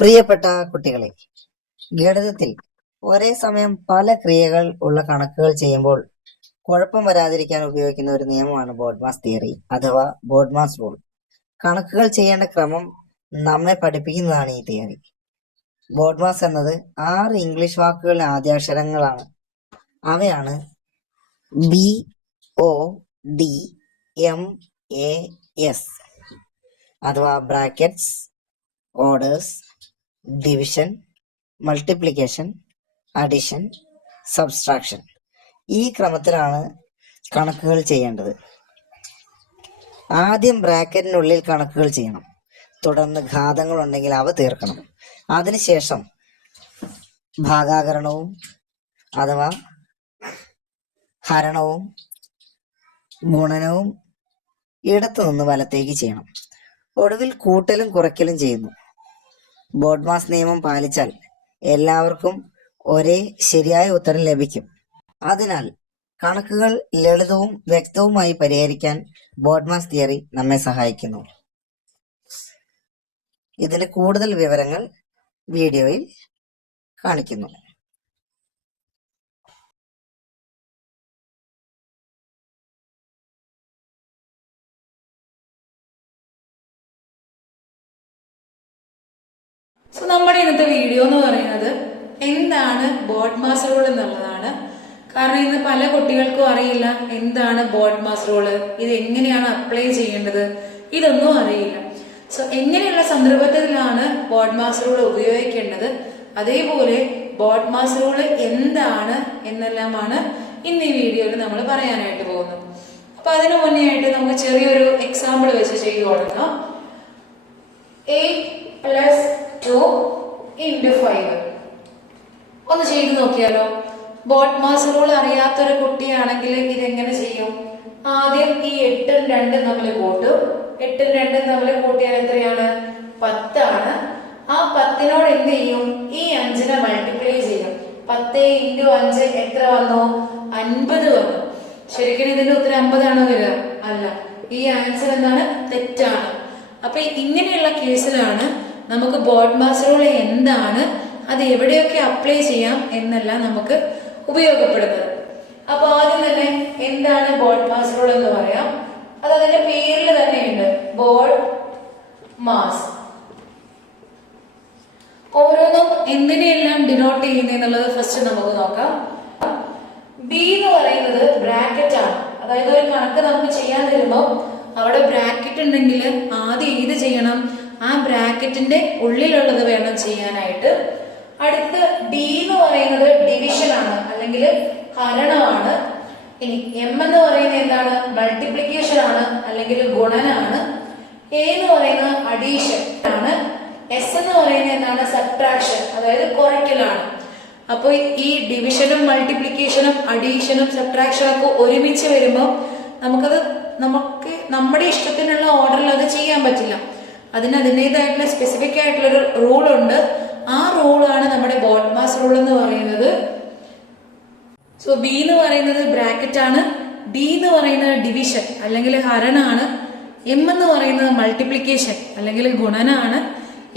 പ്രിയപ്പെട്ട കുട്ടികളെ, ഗണിതത്തിൽ ഒരേ സമയം പല ക്രിയകൾ ഉള്ള കണക്കുകൾ ചെയ്യുമ്പോൾ കുഴപ്പം വരാതിരിക്കാൻ ഉപയോഗിക്കുന്ന ഒരു നിയമമാണ് ബോഡ്മാസ് തിയറി അഥവാ ബോഡ്മാസ് റൂൾ. കണക്കുകൾ ചെയ്യേണ്ട ക്രമം നമ്മെ പഠിപ്പിക്കുന്നതാണ് ഈ തിയറി. ബോഡ്മാസ് എന്നത് 6 ഇംഗ്ലീഷ് വാക്കുകളുടെ ആദ്യാക്ഷരങ്ങളാണ്. അവയാണ് BODMAS അഥവാ brackets, orders, division, multiplication, addition, subtraction. ഈ ക്രമത്തിലാണ് കണക്കുകൾ ചെയ്യേണ്ടത്. ആദ്യം ബ്രാക്കറ്റിനുള്ളിൽ കണക്കുകൾ ചെയ്യണം. തുടർന്ന് ഘാതങ്ങൾ ഉണ്ടെങ്കിൽ അവ തീർക്കണം. അതിനുശേഷം ഭാഗാകരണവും അഥവാ ഹരണവും ഗുണനവും ഇടത്തു നിന്ന് വലത്തേക്ക് ചെയ്യണം. ഒടുവിൽ കൂട്ടലും കുറയ്ക്കലും ചെയ്യുന്നു. ബോഡ്മാസ് നിയമം പാലിച്ചാൽ എല്ലാവർക്കും ഒരേ ശരിയായ ഉത്തരം ലഭിക്കും. അതിനാൽ കണക്കുകൾ ലളിതവും വ്യക്തവുമായി പരിഹരിക്കാൻ ബോഡ്മാസ് തിയറി നമ്മെ സഹായിക്കുന്നു. ഇതിന്റെ കൂടുതൽ വിവരങ്ങൾ വീഡിയോയിൽ കാണിക്കുന്നു. സോ നമ്മുടെ ഇന്നത്തെ വീഡിയോ എന്ന് പറയുന്നത് എന്താണ് ബോഡ്മാസ് റൂൾ എന്നുള്ളതാണ്. കാരണം ഇന്ന് പല കുട്ടികൾക്കും അറിയില്ല എന്താണ് ബോഡ്മാസ് റൂള്, ഇത് എങ്ങനെയാണ് അപ്ലൈ ചെയ്യേണ്ടത്, ഇതൊന്നും അറിയില്ല. സോ എങ്ങനെയുള്ള സന്ദർഭത്തിലാണ് ബോഡ്മാസ് റൂൾ ഉപയോഗിക്കേണ്ടത്, അതേപോലെ ബോഡ്മാസ് റൂൾ എന്താണ് എന്നെല്ലാമാണ് ഇന്ന് ഈ വീഡിയോയിൽ നമ്മൾ പറയാനായിട്ട് പോകുന്നത്. അപ്പൊ അതിനു മുന്നേ ആയിട്ട് നമുക്ക് ചെറിയൊരു എക്സാമ്പിൾ വെച്ച് ചെയ്തു കൊടുക്കാം. 8+2 × 5 ഒന്ന് ചെയ്തു നോക്കിയാലോ. ബോഡ്മാസ് റൂൾ അറിയാത്തൊരു കുട്ടിയാണെങ്കിൽ ഇതെങ്ങനെ ചെയ്യും? ആദ്യം ഈ 8ഉം 2ഉം നമ്മൾ കൂട്ടും. 8ഉം 2ഉം നമ്മൾ കൂട്ടിയാൽ എത്രയാണ്? 10 ആണ്. ആ 10നോട് എന്ത് ചെയ്യും? ഈ 5നെ മൾട്ടിപ്ലൈ ചെയ്യും. 10 × 5 എത്ര വന്നു? 50 വന്നു. ശരിക്കും ഇതിന്റെ ഉത്തരം 50 ആണോ വരിക? അല്ല, ഈ ആൻസർ എന്താണ്? തെറ്റാണ്. അപ്പൊ ഇങ്ങനെയുള്ള കേസിലാണ് നമുക്ക് ബോഡ്മാസ് റൂൾ എന്താണ്, അത് എവിടെയൊക്കെ അപ്ലൈ ചെയ്യാം എന്നെല്ലാം നമുക്ക് ഉപയോഗപ്പെടുന്നത്. അപ്പൊ ആദ്യം തന്നെ എന്താണ് ബോഡ്മാസ് റൂൾ എന്ന് പറയാം. അത് അതിന്റെ പേരിൽ തന്നെയുണ്ട്, ബോഡ് മാസ്. ഓരോന്നും എന്തിനെയെല്ലാം ഡിനോട്ട് ചെയ്യുന്നത് ഫസ്റ്റ് നമുക്ക് നോക്കാം. ബി എന്ന് പറയുന്നത് ബ്രാക്കറ്റ് ആണ്. അതായത് ഒരു കണക്ക് നമുക്ക് ചെയ്യാൻ തരുമ്പോൾ അവിടെ ബ്രാക്കറ്റ് ഉണ്ടെങ്കിൽ ആദ്യം ഏത് ചെയ്യണം? ആ ബ്രാക്കറ്റിന്റെ ഉള്ളിലുള്ളത് വേണം ചെയ്യാനായിട്ട്. അടുത്ത് ഡി എന്ന് പറയുന്നത് ഡിവിഷൻ ആണ്, അല്ലെങ്കിൽ ഹരണമാണ്. ഇനി എം എന്ന് പറയുന്നത് എന്താണ്? മൾട്ടിപ്ലിക്കേഷൻ ആണ്, അല്ലെങ്കിൽ ഗുണനാണ്. എ എന്ന് പറയുന്നത് അഡീഷൻ ആണ്. എസ് എന്ന് പറയുന്നത് എന്താണ്? സബ്ട്രാക്ഷൻ, അതായത് കുറയ്ക്കലാണ്. അപ്പൊ ഈ ഡിവിഷനും മൾട്ടിപ്ലിക്കേഷനും അഡീഷനും സബ്ട്രാക്ഷനും ഒക്കെ ഒരുമിച്ച് വരുമ്പോൾ നമുക്ക് നമ്മുടെ ഇഷ്ടത്തിനുള്ള ഓർഡറിൽ അത് ചെയ്യാൻ പറ്റില്ല. അതിൻ്റെതായിട്ടുള്ള സ്പെസിഫിക് ആയിട്ടുള്ള ഒരു റൂൾ ഉണ്ട്. ആ റൂളാണ് നമ്മുടെ ബോഡ്മാസ് റൂൾ എന്ന് പറയുന്നത്. സോ ബി എന്ന് പറയുന്നത് ബ്രാക്കറ്റ് ആണ്, ഡി എന്ന് പറയുന്നത് ഡിവിഷൻ അല്ലെങ്കിൽ ഹരണാണ്, എം എന്ന് പറയുന്നത് മൾട്ടിപ്ലിക്കേഷൻ അല്ലെങ്കിൽ ഗുണനാണ്,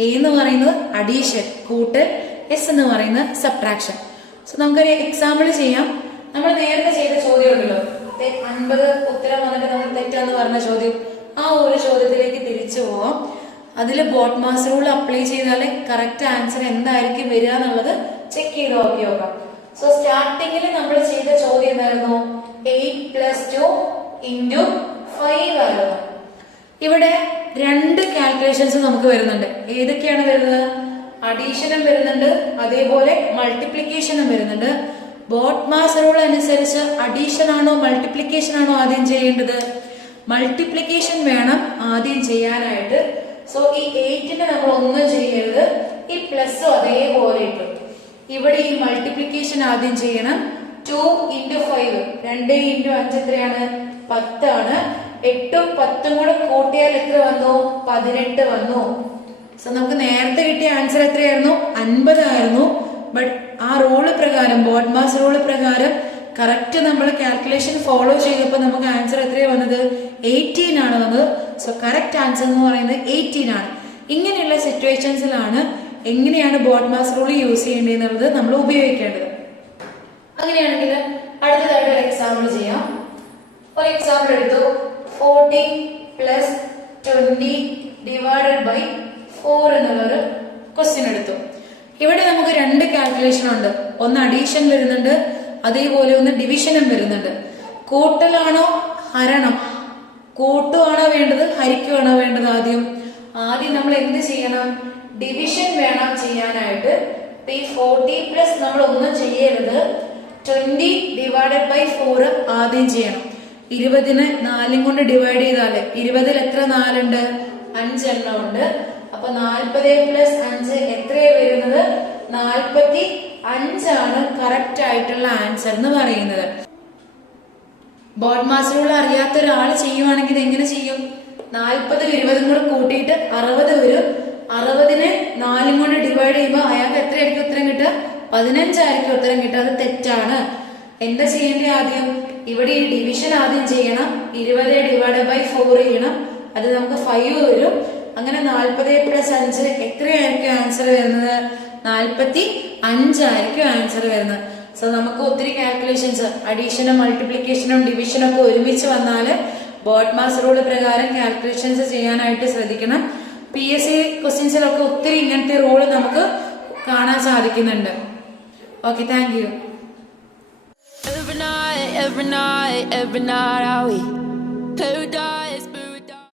എ എന്ന് പറയുന്നത് അഡീഷൻ കൂട്ടൽ, എസ് എന്ന് പറയുന്നത് സബ്ട്രാക്ഷൻ. സോ നമുക്കൊരു എക്സാമ്പിൾ ചെയ്യാം. നമ്മൾ നേരത്തെ ചെയ്ത ചോദ്യം ഉണ്ടല്ലോ, 50 ഉത്തരം വന്നിട്ട് നമ്മൾ തെറ്റാന്ന് പറഞ്ഞ ചോദ്യം, ആ ഒരു ചോദ്യത്തിലേക്ക് തിരിച്ചു പോവാം. അതിൽ ബോഡ്മാസ് റൂൾ അപ്ലൈ ചെയ്താൽ കറക്റ്റ് ആൻസർ എന്തായിരിക്കും വരിക എന്നുള്ളത് ചെക്ക് ചെയ്ത് നോക്കാം. സോ സ്റ്റാർട്ടിങ്ങിൽ നമ്മൾ ചെയ്ത ചോദ്യം എന്തായിരുന്നു? 8+2 × 5 ആയിരുന്നു. ഇവിടെ 2 കാൽക്കുലേഷൻസ് നമുക്ക് വരുന്നുണ്ട്. ഏതൊക്കെയാണ് വരുന്നത്? അഡീഷനും വരുന്നുണ്ട്, അതേപോലെ മൾട്ടിപ്ലിക്കേഷനും വരുന്നുണ്ട്. ബോഡ്മാസ് റൂൾ അനുസരിച്ച് അഡീഷൻ ആണോ മൾട്ടിപ്ലിക്കേഷൻ ആണോ ആദ്യം ചെയ്യേണ്ടത്? മൾട്ടിപ്ലിക്കേഷൻ വേണം ആദ്യം ചെയ്യാനായിട്ട്. സോ ഈ 8നെ നമ്മൾ ഒന്നും ചെയ്യരുത്, ഈ പ്ലസ് അതേപോലെ ഇട്ടു. ഇവിടെ ഈ മൾട്ടിപ്ലിക്കേഷൻ ആദ്യം ചെയ്യണം. 2 × 5, 2 × 5 എത്രയാണ്? 10 ആണ്. 8ഉം 10ഉം കൂടെ കൂട്ടിയാൽ എത്ര വന്നു? 18 വന്നു. സോ നമുക്ക് നേരത്തെ കിട്ടിയ ആൻസർ എത്രയായിരുന്നു? 50 ആയിരുന്നു. ബട്ട് ആ റൂള് പ്രകാരം, ബോഡ്മാസ് റൂള് പ്രകാരം കറക്റ്റ് നമ്മൾ കാൽക്കുലേഷൻ ഫോളോ ചെയ്തപ്പോൾ നമുക്ക് ആൻസർ എത്രയാണ് വന്നത്? 18 ആണ് വന്നത്. സോ കറക്റ്റ് ആൻസർ എന്ന് പറയുന്നത് 18 ആണ്. ഇങ്ങനെയുള്ള സിറ്റുവേഷൻസിലാണ് എങ്ങനെയാണ് ബോഡ്മാസ് റൂൾ യൂസ് ചെയ്യേണ്ടത് എന്നുള്ളത് നമ്മൾ ഉപയോഗിക്കേണ്ടത്. അങ്ങനെയാണെങ്കിൽ അടുത്തതായിട്ട് ഒരു എക്സാമ്പിൾ ചെയ്യാം. ഒരു എക്സാമ്പിൾ എടുത്തു. 40 പ്ലസ് 20 ഡിവൈഡഡ് ബൈ 4 എന്നുള്ളൊരു ക്വസ്റ്റ്യൻ എടുത്തു. ഇവിടെ നമുക്ക് രണ്ട് കാൽക്കുലേഷൻ ഉണ്ട്. ഒന്ന് അഡീഷൻ വരുന്നുണ്ട്, അതേപോലെ ഒന്ന് ഡിവിഷനും വരുന്നുണ്ട്. കൂട്ടലാണോ ഹരണം, കൂട്ടുവാണോ വേണ്ടത് ഹരിക്കുവാണോ വേണ്ടത്? ആദ്യം നമ്മൾ എന്ത് ചെയ്യണം? ഡിവിഷൻ വേണം ചെയ്യാനായിട്ട്. ഈ 40 പ്ലസ് നമ്മൾ ഒന്നും ചെയ്യരുത്, 20 ഡിവൈഡഡ് ബൈ 4 ആദ്യം ചെയ്യണം. 20നെ 4 കൊണ്ട് ഡിവൈഡ് ചെയ്താല് 20ൽ എത്ര 4 ഉണ്ട്? 5 എണ്ണം ഉണ്ട്. അപ്പൊ 40 പ്ലസ് 5 എത്രയാ വരുന്നത്? 45 ആണ് കറക്റ്റ് ആയിട്ടുള്ള ആൻസർ എന്ന് പറയുന്നത്. ബോഡ്മാസ് റൂൾ അറിയാത്ത ഒരാൾ ചെയ്യുവാണെങ്കിൽ എങ്ങനെ ചെയ്യും? 40 20 കൂടെ കൂട്ടിയിട്ട് 60 വരും. 60നെ 4 കൊണ്ട് ഡിവൈഡ് ചെയ്യുമ്പോൾ അയാൾക്ക് എത്രയായിരിക്കും ഉത്തരം കിട്ടുക? 15 ആയിരിക്കും ഉത്തരം കിട്ടുക. അത് തെറ്റാണ്. എന്താ ചെയ്യേണ്ടത്? ആദ്യം ഇവിടെ ഈ ഡിവിഷൻ ആദ്യം ചെയ്യണം. 20 ഡിവൈഡ് ബൈ 4 ചെയ്യണം. അത് നമുക്ക് 5 വരും. അങ്ങനെ 40 പ്ലസ് 5 എത്രയായിരിക്കും ആൻസർ വരുന്നത്? 45 ആയിരിക്കും ആൻസർ വരുന്നത്. സോ നമുക്ക് ഒത്തിരി കാൽക്കുലേഷൻസ്, അഡീഷനും മൾട്ടിപ്ലിക്കേഷനും ഡിവിഷനും ഒക്കെ ഒരുമിച്ച് വന്നാല് ബോഡ്മാസ് റൂൾ പ്രകാരം കാൽക്കുലേഷൻസ് ചെയ്യാനായിട്ട് ശ്രദ്ധിക്കണം. PSC ക്വസ്റ്റ്യൻസിലൊക്കെ ഒത്തിരി ഇങ്ങനത്തെ റൂൾ നമുക്ക് കാണാൻ സാധിക്കുന്നുണ്ട്. Okay, thank you. Every night I we paradise.